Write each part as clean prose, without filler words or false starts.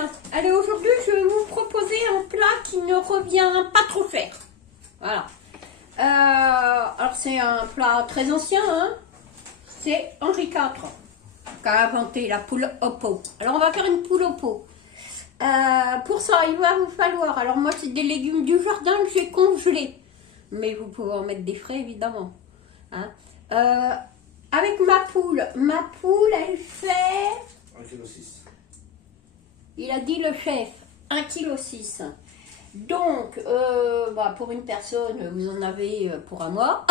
bien. Allez, aujourd'hui, je vais vous proposer un plat qui ne revient pas trop cher. Voilà. Alors, c'est un plat très ancien, hein. C'est Henri IV qui a inventé la poule au pot. Alors, on va faire une poule au pot. Pour ça, il va vous falloir... Alors, moi, c'est des légumes du jardin que j'ai congelés. Mais vous pouvez en mettre des frais, évidemment. Hein. Avec ma poule, elle fait... 1,6 kg. Il a dit le chef, 1,6 kg. Donc, pour une personne, vous en avez pour un mois.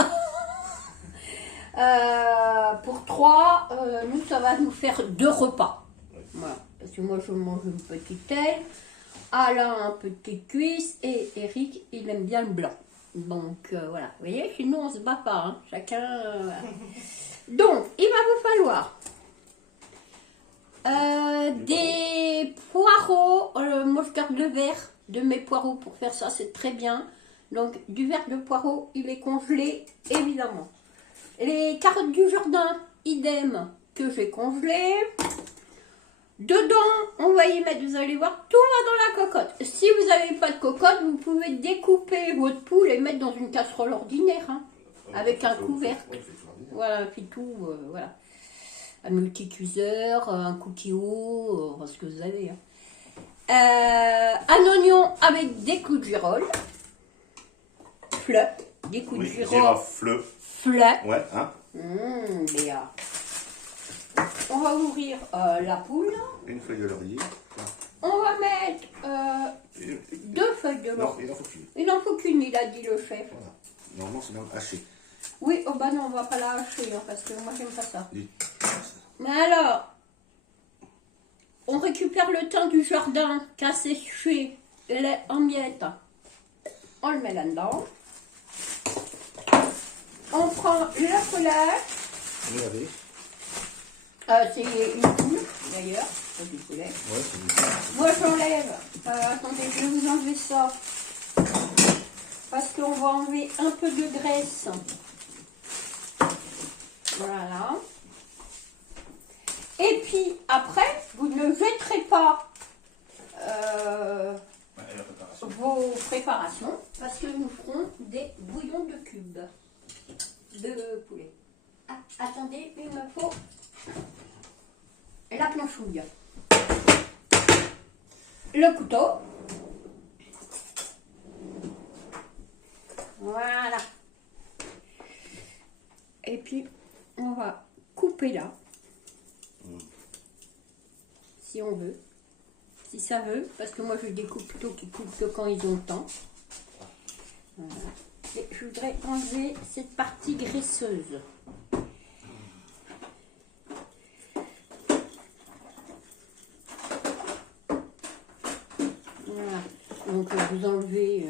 Pour 3, nous, ça va nous faire 2 repas. Voilà. Parce que moi, je mange une petite aile, Alain, un petit cuisse, et Eric, il aime bien le blanc. Donc, voilà. Vous voyez, chez nous, on se bat pas. Hein. Chacun... voilà. Donc, il va vous falloir... des poireaux, moi je garde le vert de mes poireaux pour faire ça, c'est très bien. Donc du vert de poireau, il est congelé évidemment. Les carottes du jardin, idem, que j'ai congelé. Dedans, on va y mettre, vous allez voir, tout va dans la cocotte. Si vous n'avez pas de cocotte, vous pouvez découper votre poule et mettre dans une casserole ordinaire, hein, avec un couvercle. Voilà, puis tout, voilà. Un multicuiseur, un cookie-o, ce que vous avez. Hein. Un oignon avec des clous de girofle. Fleur. Des clous de girofle. Fleur. Ouais, hein. Béa. On va ouvrir la poule. Une feuille de laurier. On va mettre 2 feuilles de laurier. Non, il en faut qu'une. Il en faut qu'une, il a dit le chef. Voilà. Normalement, c'est même haché. Oui, oh bah non, on va pas la hacher, hein, parce que moi j'aime pas ça. Oui. Mais alors, on récupère le thym du jardin qui a séché, il est en miettes. On le met là-dedans. On prend le poulet. Vous l'avez. C'est une poule, d'ailleurs. C'est du poulet. Ouais, c'est du poulet. Moi, j'enlève. Attendez, je vais vous enlever ça. Parce qu'on va enlever un peu de graisse. Voilà. Et puis, après, vous ne jetterez pas vos préparations parce que nous ferons des bouillons de cubes de poulet. Ah, attendez, il me faut la planchouille, le couteau. Voilà. Et puis, on va couper là. Si on veut. Si ça veut. Parce que moi, je découpe plutôt qu'ils coupent que quand ils ont le temps. Voilà. Et je voudrais enlever cette partie graisseuse. Voilà. Donc, vous enlevez...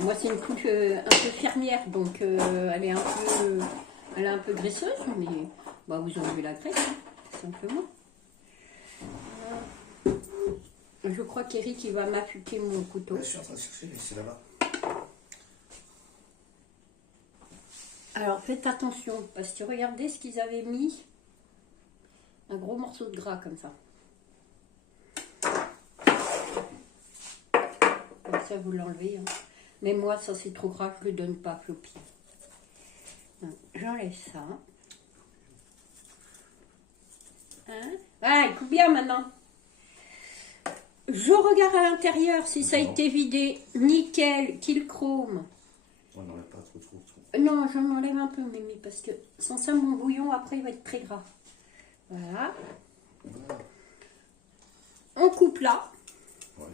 moi, c'est une couche un peu fermière. Donc, elle est un peu graisseuse. Mais bah, vous enlevez la graisse, hein, simplement. Je crois qu'Eric, il va m'affûter mon couteau. Ouais, je suis en train de chercher, mais c'est là-bas. Alors, faites attention, parce que regardez ce qu'ils avaient mis. Un gros morceau de gras, comme ça. Comme ça, vous l'enlevez. Hein. Mais moi, ça, c'est trop gras, je ne le donne pas, floppy. J'enlève ça. Hein? Voilà, il coupe bien maintenant. Je regarde à l'intérieur si ça a été vidé. Nickel, kill chrome. On n'enlève pas trop. Non, j'en enlève un peu, Mimi, parce que sans ça, mon bouillon, après, il va être très gras. Voilà. On coupe là. Ouais.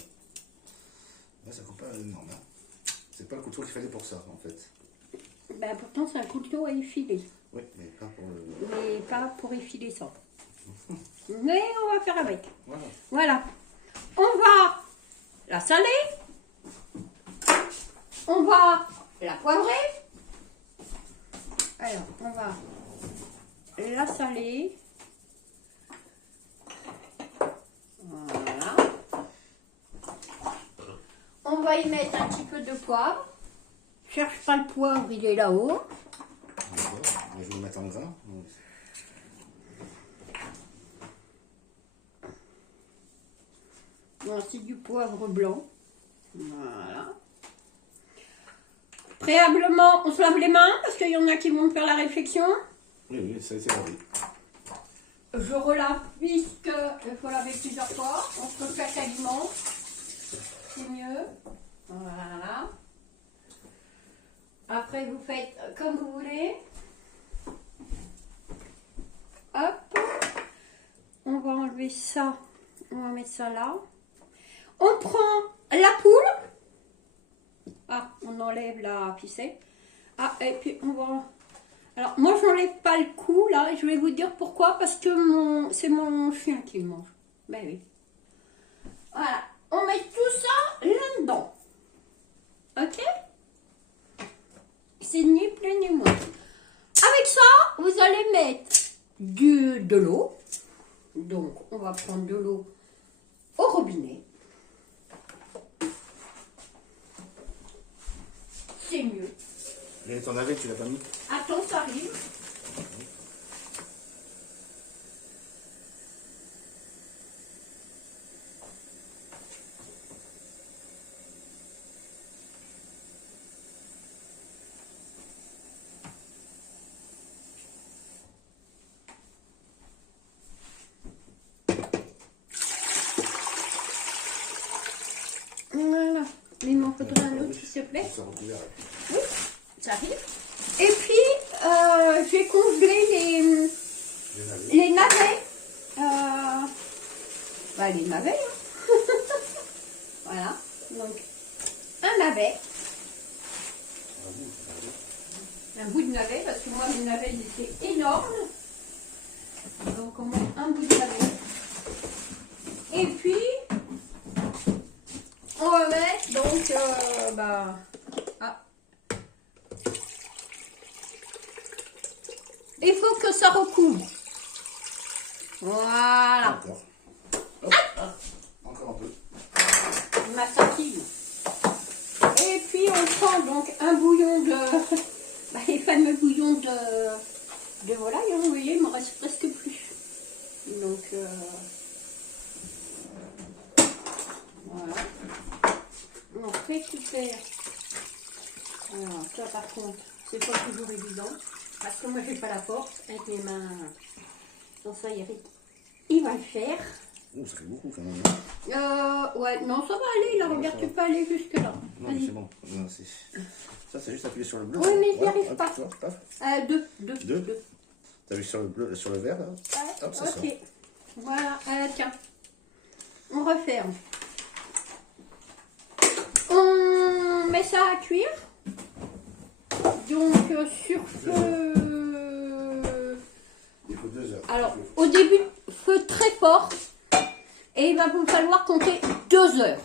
Là, ça coupe pas énorme. Hein. C'est pas le couteau qu'il fallait pour ça, en fait. Ben, pourtant, c'est un couteau à effiler. Oui, mais pas pour le... Mais pas pour effiler ça. Mais on va faire avec. Voilà. Voilà. On va la saler. On va la poivrer. Alors, on va la saler. Voilà. On va y mettre un petit peu de poivre. Cherche pas le poivre, il est là-haut. D'accord. Je vais le mettre en grain. Voici du poivre blanc. Voilà. Préalablement, on se lave les mains parce qu'il y en a qui vont faire la réflexion. Oui, oui, ça c'est lavé. Je relave puisqu'il faut laver plusieurs fois. Entre chaque aliment, c'est mieux. Voilà. Après, vous faites comme vous voulez. Hop. On va enlever ça. On va mettre ça là. On prend la poule. Ah, on enlève la ficelle. Ah, et puis on va... Alors, moi, je n'enlève pas le cou, là. Je vais vous dire pourquoi. Parce que c'est mon chien qui le mange. Ben oui. Voilà. On met tout ça là-dedans. Ok? C'est ni plus ni moins. Avec ça, vous allez mettre de l'eau. Donc, on va prendre de l'eau au robinet. C'est mieux. Et ton navet, tu l'as pas mis? Attends, ça arrive. Voilà. Il m'en faudra un autre, s'il te plaît. Ça recouvert. Oui, ça arrive. Et puis, j'ai congelé les navets. Les navets. Hein. Voilà. Donc, un navet. Un bout de navet, parce que moi, mes navets, ils étaient énormes. Donc, on met un bout de navet. Et puis, on va mettre, donc, il faut que ça recouvre. Voilà. Encore. Hop, encore un peu. Ma satine. Et puis, on prend donc un bouillon de... les fameux bouillons de volaille. Vous voyez, il ne me reste presque plus. Donc, voilà. On récupère. Alors, ça par contre, c'est pas toujours évident. Parce que moi, j'ai pas la force. Avec mes mains. Sans ça, Eric, il va le faire. Oh, ça fait beaucoup quand même. Ouais, non, ça va aller. Là, Ouais, regarde, ça tu va. peux aller jusque-là. Non, mais c'est bon. Non, ça, c'est juste appuyer sur le bleu. Oui, mais j'y Voilà, arrive hop, pas. tu vois, paf. Deux. T'appuies sur le bleu, sur le vert, là. Ouais, Hop, ça ok. sort. Voilà, tiens. On referme. On met ça à cuire. Donc, sur feu... Il faut 2 heures. Alors, au début, feu très fort. Et il va vous falloir compter 2 heures.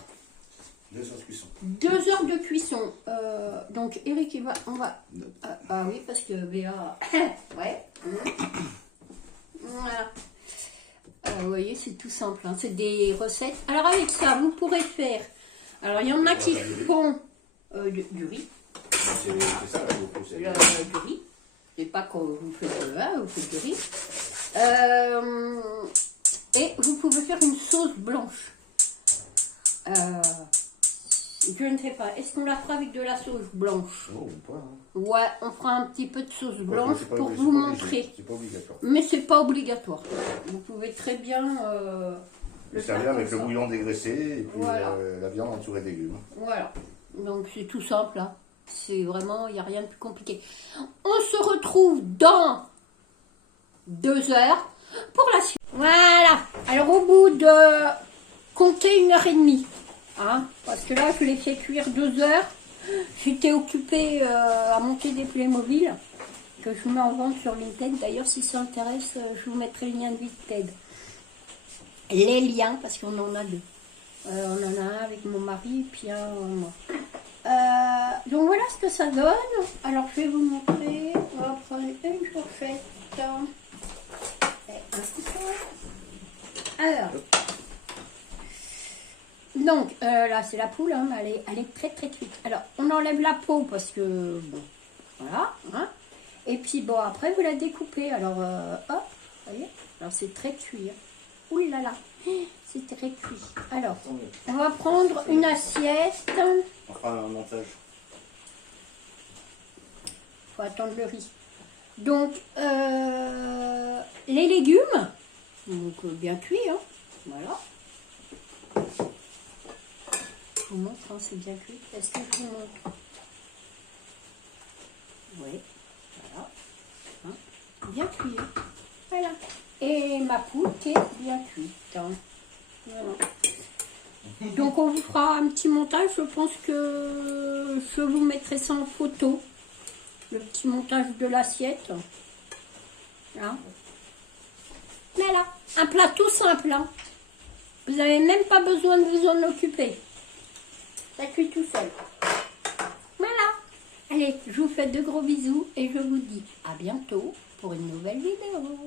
2 heures de cuisson. 2 heures de cuisson. Donc, Eric, on va... Ah oui, parce que Béa... ouais. Voilà. Vous voyez, c'est tout simple. Hein. C'est des recettes. Alors, avec ça, vous pourrez faire... Alors, il y en a qui font du riz. C'est ça, là, beaucoup. C'est Du riz. C'est pas quand vous faites vous faites du riz. Et vous pouvez faire une sauce blanche. Je ne sais pas. Est-ce qu'on la fera avec de la sauce blanche? Oh, ou pas, hein. Ouais, on fera un petit peu de sauce blanche C'est pas pour obligé, vous c'est pas obligé. montrer. C'est pas obligatoire. Mais c'est pas obligatoire. Vous pouvez très bien Le servir avec comme le ça. bouillon dégraissé et puis Voilà. la viande entourée de légumes. Voilà. Donc c'est tout simple. Hein. C'est vraiment, il n'y a rien de plus compliqué. On se retrouve dans 2 heures pour la suite. Voilà. Alors au bout de compter 1h30. Hein, parce que là, je l'ai fait cuire 2 heures. J'étais occupée à monter des Playmobil que je mets en vente sur Vinted. D'ailleurs, si ça intéresse, je vous mettrai le lien de Vinted. Les liens, parce qu'on en a 2. On en a un avec mon mari et puis un moi. Donc voilà ce que ça donne. Alors, je vais vous montrer. On va prendre une fourchette. Et un couteau. Alors. Donc, là, c'est la poule, hein, mais elle est très très cuite. Alors, on enlève la peau parce que, bon, voilà. Hein. Et puis, bon, après, vous la découpez. Alors, hop, vous voyez. Alors, c'est très cuit. Hein. Ouh là là, c'est très cuit. Alors, Tant mieux. on va prendre une assiette. On fera un montage. Faut attendre le riz. Donc, les légumes, donc bien cuits, hein. Voilà. Je vous montre, hein, c'est bien cuit. Est-ce que je vous montre? Oui, voilà. Hein, bien cuit. Hein. Voilà. Et ma poule qui est bien cuite. Hein. Voilà. Donc on vous fera un petit montage. Je pense que je vous mettrai ça en photo. Le petit montage de l'assiette. Là. Voilà. Un plat tout simple. Hein. Vous n'avez même pas besoin de vous en occuper. Ça cuit tout seul. Voilà. Allez, je vous fais de gros bisous et je vous dis à bientôt pour une nouvelle vidéo.